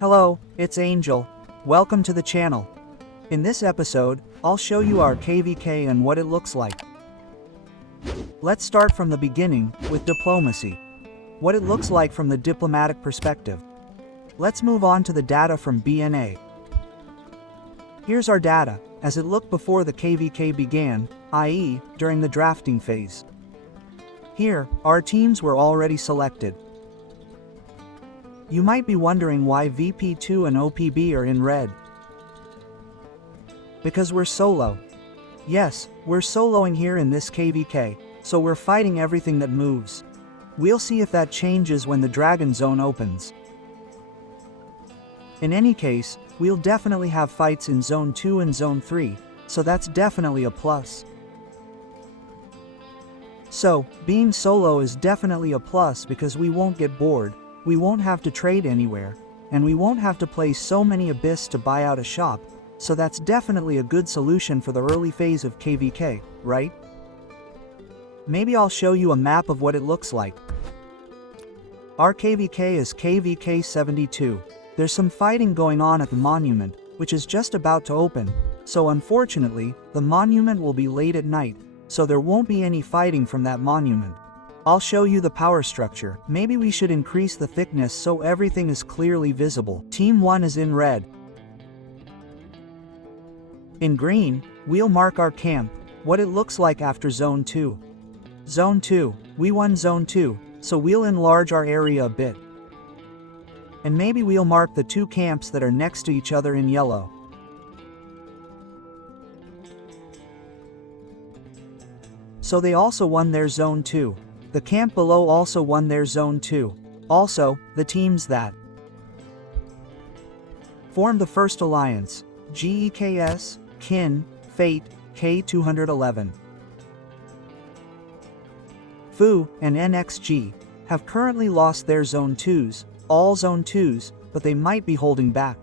Hello, it's Angel. Welcome to the channel. In this episode, I'll show you our KvK and what it looks like. Let's start from the beginning, with diplomacy. What it looks like from the diplomatic perspective. Let's move on to the data from BNA. Here's our data, as it looked before the KvK began, i.e., during the drafting phase. Here, our teams were already selected. You might be wondering why VP2 and OPB are in red. Because we're solo. Yes, we're soloing here in this KvK, so we're fighting everything that moves. We'll see if that changes when the Dragon Zone opens. In any case, we'll definitely have fights in Zone 2 and Zone 3, so that's definitely a plus. So, being solo is definitely a plus because we won't get bored. We won't have to trade anywhere, and we won't have to play so many Abyss to buy out a shop, so that's definitely a good solution for the early phase of KvK, right? Maybe I'll show you a map of what it looks like. Our KvK is KvK 72. There's some fighting going on at the monument, which is just about to open, so unfortunately, the monument will be late at night, so there won't be any fighting from that monument. I'll show you the power structure. Maybe we should increase the thickness so everything is clearly visible. Team 1 is in red. In green, we'll mark our camp, what it looks like after Zone 2. Zone 2, we won Zone 2, so we'll enlarge our area a bit. And maybe we'll mark the two camps that are next to each other in yellow. So they also won their Zone 2. The camp below also won their Zone 2. Also, the teams that formed the first alliance, GEKS, Kin, Fate, K211, Fu, and NXG, have currently lost their Zone 2s, all Zone 2s, but they might be holding back.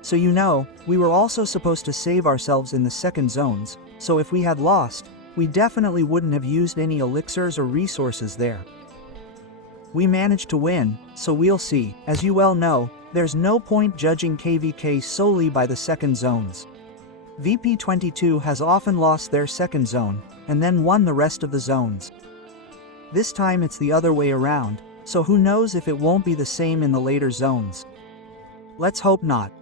So you know, we were also supposed to save ourselves in the second zones, so if we had lost, we definitely wouldn't have used any elixirs or resources there. We managed to win, so we'll see. As you well know, there's no point judging KvK solely by the second zones. VP22 has often lost their second zone, and then won the rest of the zones. This time it's the other way around, so who knows if it won't be the same in the later zones. Let's hope not.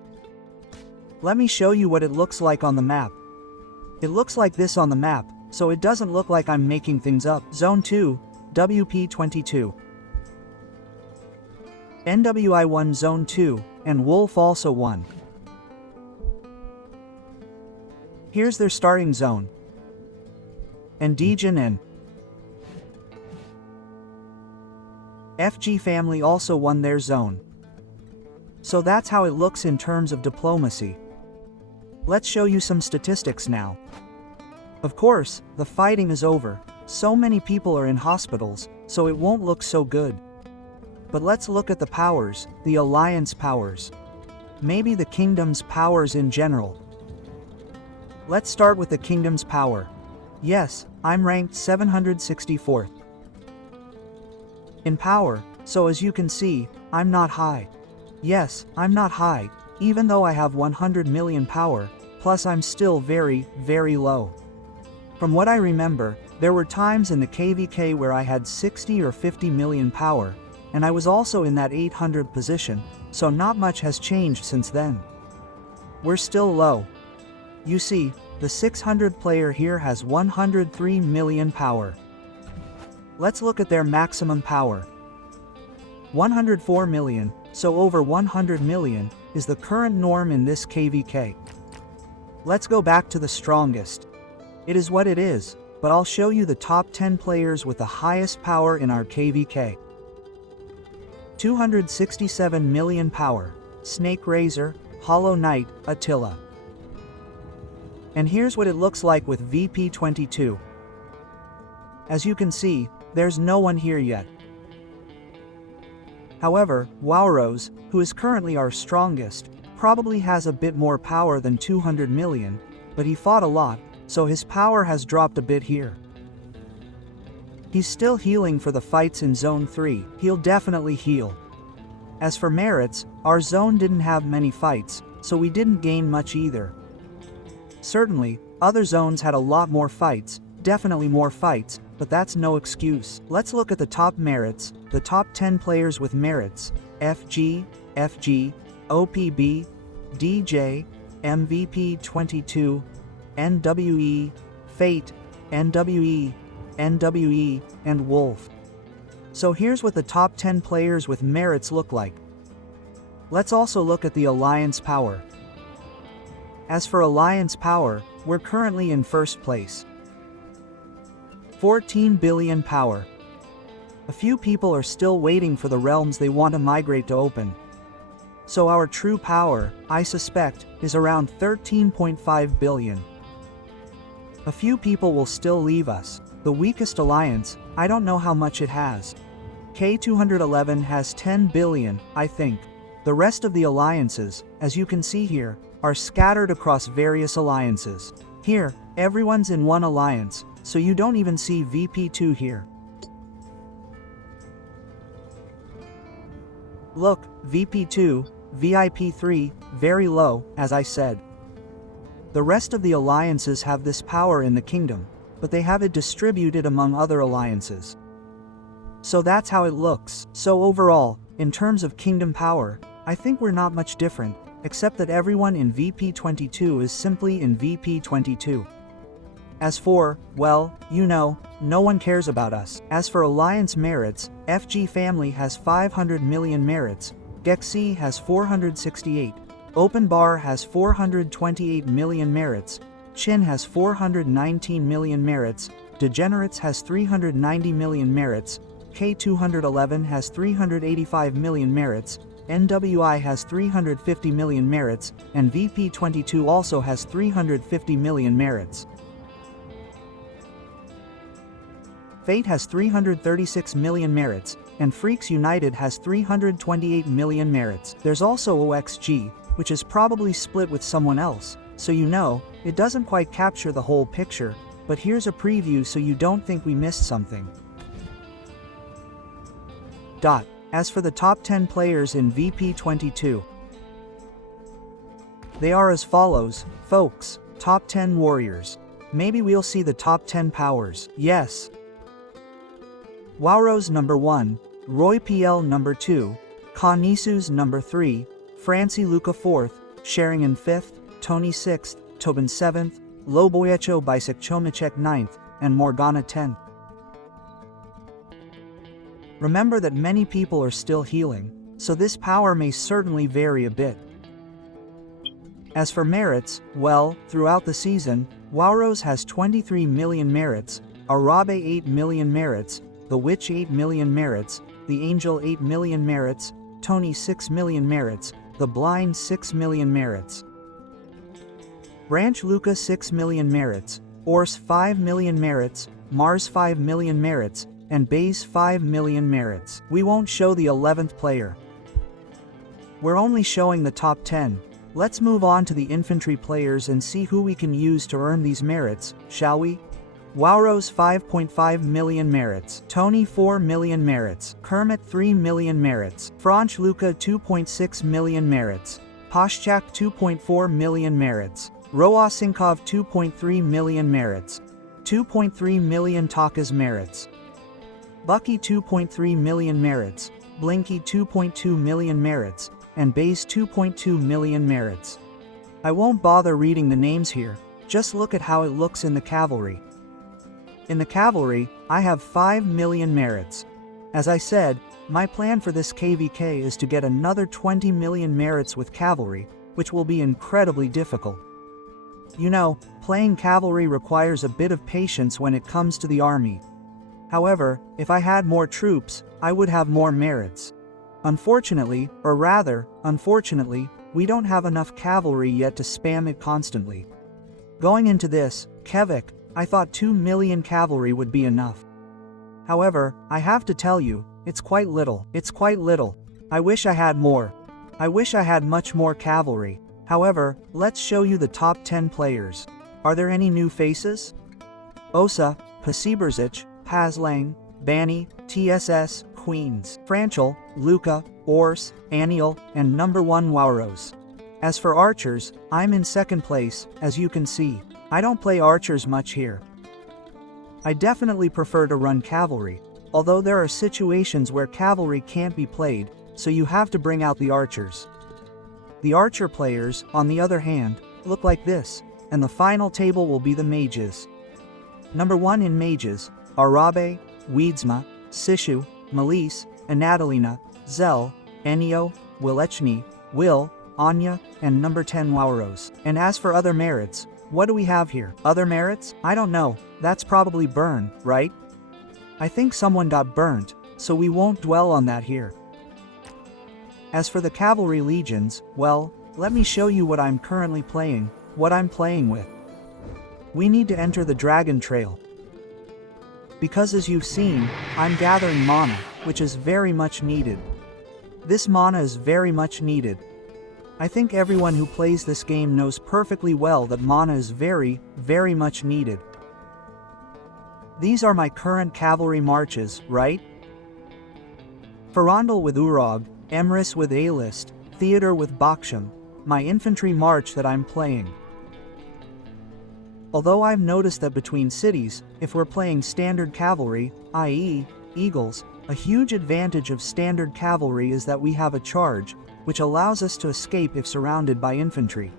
Let me show you what it looks like on the map. It looks like this on the map, so it doesn't look like I'm making things up. Zone 2, WP22. NWI won Zone 2, and Wolf also won. Here's their starting zone. And Dejin and FG family also won their zone. So that's how it looks in terms of diplomacy. Let's show you some statistics now. Of course, the fighting is over. So many people are in hospitals, so it won't look so good. But let's look at the powers, the alliance powers. Maybe the kingdom's powers in general. Let's start with the kingdom's power. Yes, I'm ranked 764th. In power, so as you can see, I'm not high. Yes, I'm not high, even though I have 100 million power, plus I'm still very, very low. From what I remember, there were times in the KvK where I had 60 or 50 million power, and I was also in that 800 position, so not much has changed since then. We're still low. You see, the 600 player here has 103 million power. Let's look at their maximum power. 104 million, so over 100 million, is the current norm in this KvK. Let's go back to the strongest. It is what it is, but I'll show you the top 10 players with the highest power in our KvK. 267 million power, Snake Razor, Hollow Knight, Attila. And here's what it looks like with VP22. As you can see, there's no one here yet. However, Wowrose, who is currently our strongest, probably has a bit more power than 200 million, but he fought a lot, so his power has dropped a bit here. He's still healing for the fights in Zone 3, he'll definitely heal. As for merits, our zone didn't have many fights, so we didn't gain much either. Certainly, other zones had a lot more fights, definitely more fights, but that's no excuse. Let's look at the top merits, the top 10 players with merits: FG, OPB, DJ, MVP 22, NWE, Fate, NWE, and Wolf. So here's what the top 10 players with merits look like. Let's also look at the Alliance power. As for Alliance power, we're currently in first place. 14 billion power. A few people are still waiting for the realms they want to migrate to open. So our true power, I suspect, is around 13.5 billion. A few people will still leave us. The weakest alliance, I don't know how much it has. K211 has 10 billion, I think. The rest of the alliances, as you can see here, are scattered across various alliances. Here, everyone's in one alliance, so you don't even see VP2 here. Look, VP2, VIP3, very low, as I said. The rest of the alliances have this power in the kingdom, but they have it distributed among other alliances. So that's how it looks. So overall, in terms of kingdom power, I think we're not much different, except that everyone in VP22 is simply in VP22. As for, well, you know, no one cares about us. As for alliance merits, FG family has 500 million merits, Gexi has 468, Open Bar has 428 million merits, Chin has 419 million merits, Degenerates has 390 million merits, K211 has 385 million merits, NWI has 350 million merits, and VP22 also has 350 million merits. Fate has 336 million merits, and Freaks United has 328 million merits. There's also OXG, which is probably split with someone else, so you know, it doesn't quite capture the whole picture, but here's a preview so you don't think we missed something. As for the top 10 players in VP22, they are as follows, folks. Top 10 warriors. Maybe we'll see the top 10 powers. Yes. Wowrose number 1, Roy PL number 2, Kanisu's number 3, Francie Luca 4th, Sharingan 5th, Tony 6th, Tobin 7th, Loboyecho Bisek Chomicek 9th, and Morgana 10th. Remember that many people are still healing, so this power may certainly vary a bit. As for merits, well, throughout the season, Wowrose has 23 million merits, Arabe 8 million merits, The Witch 8 million merits, The Angel 8 million merits, Tony 6 million merits, The Blind 6 million merits. Branch Luca 6 million merits, Ors 5 million merits, Mars 5 million merits, and Baze 5 million merits. We won't show the 11th player. We're only showing the top 10. Let's move on to the infantry players and see who we can use to earn these merits, shall we? Wowrose 5.5 million merits, Tony 4 million merits, Kermit 3 million merits, Franch Luca 2.6 million merits, Pashchak 2.4 million merits, Roasinkov 2.3 million merits, 2.3 million Taka's merits, Bucky 2.3 million merits, Blinky 2.2 million merits, and Baze 2.2 million merits. I won't bother reading the names here, just look at how it looks in the cavalry. In the cavalry, I have 5 million merits. As I said, my plan for this KvK is to get another 20 million merits with cavalry, which will be incredibly difficult. You know, playing cavalry requires a bit of patience when it comes to the army. However, if I had more troops, I would have more merits. Unfortunately, or rather, unfortunately, we don't have enough cavalry yet to spam it constantly. Going into this, KvK, I thought 2 million cavalry would be enough. However, I have to tell you, it's quite little. It's quite little. I wish I had more. I wish I had much more cavalry. However, let's show you the top 10 players. Are there any new faces? Osa, Pasiberzic, Paslang, Bani, TSS, Queens, Franchel, Luca, Ors, Anioł, and number 1 Wauros. As for archers, I'm in second place, as you can see. I don't play archers much here. I definitely prefer to run cavalry, although there are situations where cavalry can't be played, so you have to bring out the archers. The archer players, on the other hand, look like this, and the final table will be the mages. Number 1 in mages, Arabe, Wiedźma, Sishu, Melise, Anatolina, Zel, Anioł, Wileczny, Will, Anya, and number 10 Wauros. And as for other merits, what do we have here? Other merits? I don't know, that's probably burn, right? I think someone got burnt, so we won't dwell on that here. As for the cavalry legions, well, let me show you what I'm currently playing, what I'm playing with. We need to enter the Dragon Trail. Because as you've seen, I'm gathering mana, which is very much needed. This mana is very much needed. I think everyone who plays this game knows perfectly well that mana is very, very much needed. These are my current cavalry marches, right? Farandal with Urag, Emrys with A-List, Theodor with Baksham, my infantry march that I'm playing. Although I've noticed that between cities, if we're playing standard cavalry, i.e., eagles, a huge advantage of standard cavalry is that we have a charge, which allows us to escape if surrounded by infantry.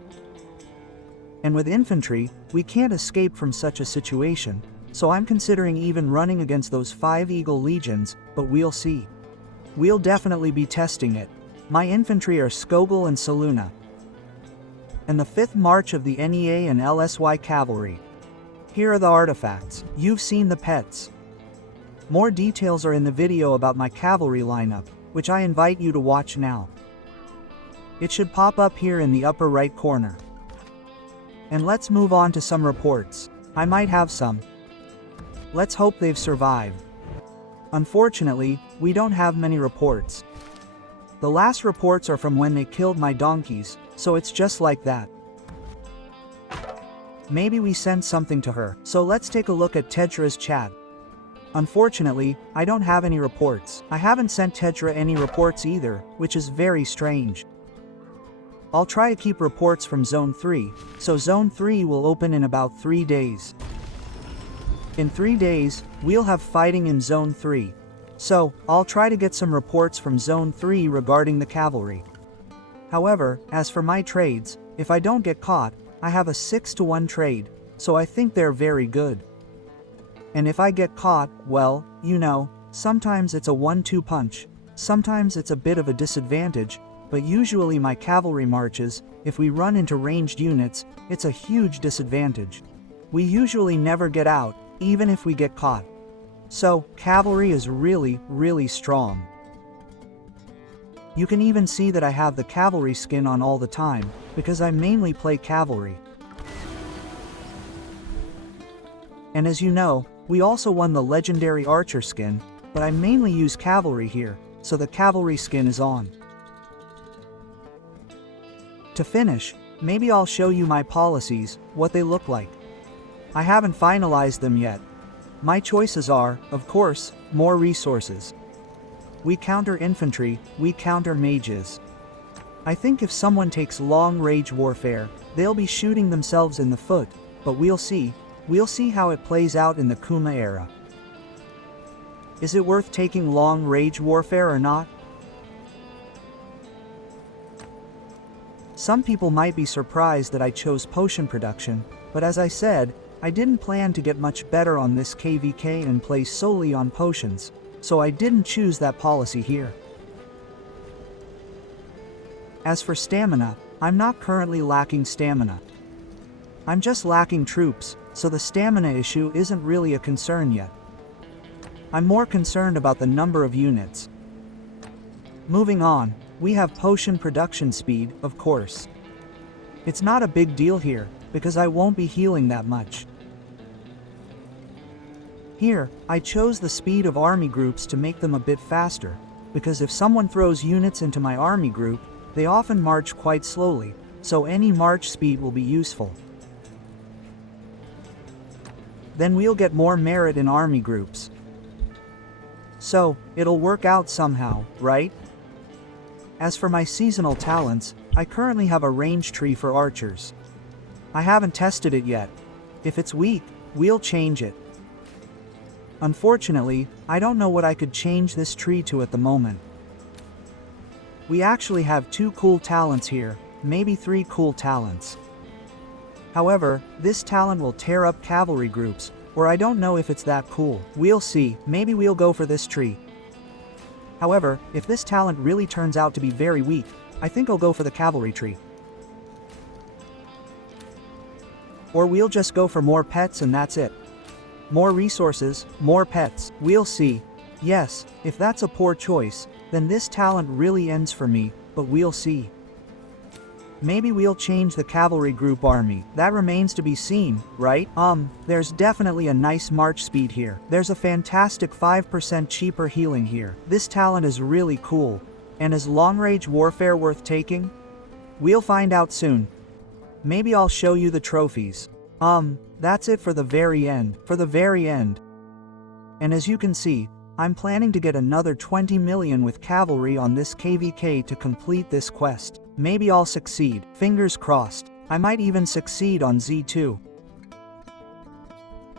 And with infantry, we can't escape from such a situation, so I'm considering even running against those 5 eagle legions, but we'll see. We'll definitely be testing it. My infantry are Skogul and Saluna. And the 5th march of the NEA and LSY cavalry. Here are the artifacts. You've seen the pets. More details are in the video about my cavalry lineup, which I invite you to watch now. It should pop up here in the upper right corner. And let's move on to some reports. I might have some. Let's hope they've survived. Unfortunately, we don't have many reports. The last reports are from when they killed my donkeys, so it's just like that. Maybe we sent something to her, so let's take a look at Tedra's chat. Unfortunately, I don't have any reports. I haven't sent Tedra any reports either, which is very strange. I'll try to keep reports from Zone 3, so Zone 3 will open in about 3 days. In 3 days, we'll have fighting in Zone 3. So, I'll try to get some reports from Zone 3 regarding the cavalry. However, as for my trades, if I don't get caught, I have a 6-to-1 trade, so I think they're very good. And if I get caught, well, you know, sometimes it's a 1-2 punch, sometimes it's a bit of a disadvantage, but usually my cavalry marches, if we run into ranged units, it's a huge disadvantage. We usually never get out, even if we get caught. So, cavalry is really, really strong. You can even see that I have the cavalry skin on all the time, because I mainly play cavalry. And as you know, we also won the legendary archer skin, but I mainly use cavalry here, so the cavalry skin is on. To finish, maybe I'll show you my policies, what they look like. I haven't finalized them yet. My choices are, of course, more resources. We counter infantry, we counter mages. I think if someone takes long-range warfare, they'll be shooting themselves in the foot, but we'll see how it plays out in the Kuma era. Is it worth taking long-range warfare or not? Some people might be surprised that I chose potion production, but as I said, I didn't plan to get much better on this KvK and play solely on potions, so I didn't choose that policy here. As for stamina, I'm not currently lacking stamina. I'm just lacking troops, so the stamina issue isn't really a concern yet. I'm more concerned about the number of units. Moving on, we have potion production speed, of course. It's not a big deal here, because I won't be healing that much. Here, I chose the speed of army groups to make them a bit faster, because if someone throws units into my army group, they often march quite slowly, so any march speed will be useful. Then we'll get more merit in army groups, So, it'll work out somehow, right? As for my seasonal talents, I currently have a range tree for archers. I haven't tested it yet. If it's weak, we'll change it. Unfortunately, I don't know what I could change this tree to at the moment. We actually have 2 cool talents here, maybe 3 cool talents. However, this talent will tear up cavalry groups, or I don't know if it's that cool. We'll see, maybe we'll go for this tree. However, if this talent really turns out to be very weak, I think I'll go for the cavalry tree. Or we'll just go for more pets and that's it. More resources, more pets, we'll see. Yes, if that's a poor choice, then this talent really ends for me, but we'll see. Maybe we'll change the cavalry group army, that remains to be seen, right? There's definitely a nice march speed here. There's a fantastic 5% cheaper healing here. This talent is really cool. And is long-range warfare worth taking? We'll find out soon. Maybe I'll show you the trophies. That's it for the very end. And as you can see, I'm planning to get another 20 million with cavalry on this KvK to complete this quest. Maybe I'll succeed. Fingers crossed. I might even succeed on Z2.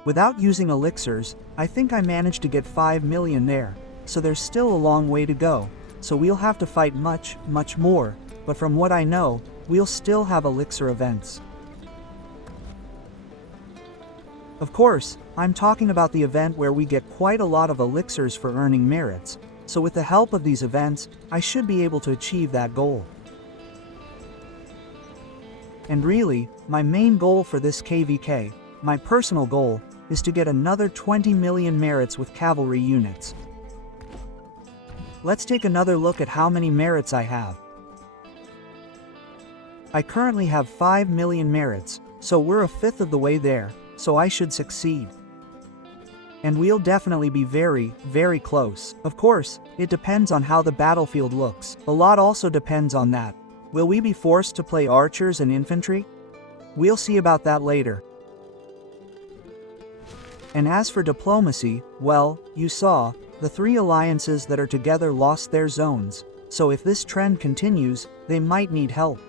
Without using elixirs, I think I managed to get 5 million there. So there's still a long way to go. So we'll have to fight much more. But from what I know, we'll still have elixir events. Of course, I'm talking about the event where we get quite a lot of elixirs for earning merits, so with the help of these events, I should be able to achieve that goal. And really, my main goal for this KvK, my personal goal, is to get another 20 million merits with cavalry units. Let's take another look at how many merits I have. I currently have 5 million merits, so we're a fifth of the way there. So I should succeed. And we'll definitely be very close. Of course, it depends on how the battlefield looks. A lot also depends on that. Will we be forced to play archers and infantry? We'll see about that later. And as for diplomacy, well, you saw, the 3 alliances that are together lost their zones, so if this trend continues, they might need help.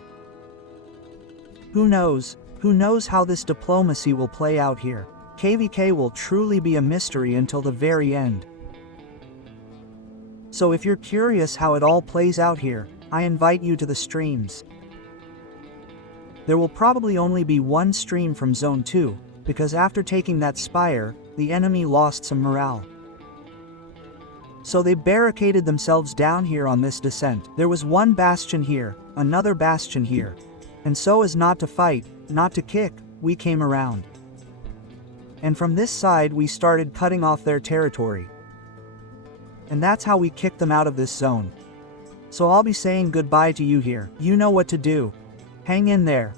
Who knows? Who knows how this diplomacy will play out here? KvK will truly be a mystery until the very end. So if you're curious how it all plays out here, I invite you to the streams. There will probably only be one stream from Zone 2, because after taking that spire, the enemy lost some morale. So they barricaded themselves down here on this descent. There was one bastion here, another bastion here. And so as not to fight, not to kick, we came around. And from this side we started cutting off their territory. And that's how we kicked them out of this zone. So I'll be saying goodbye to you here. You know what to do. Hang in there.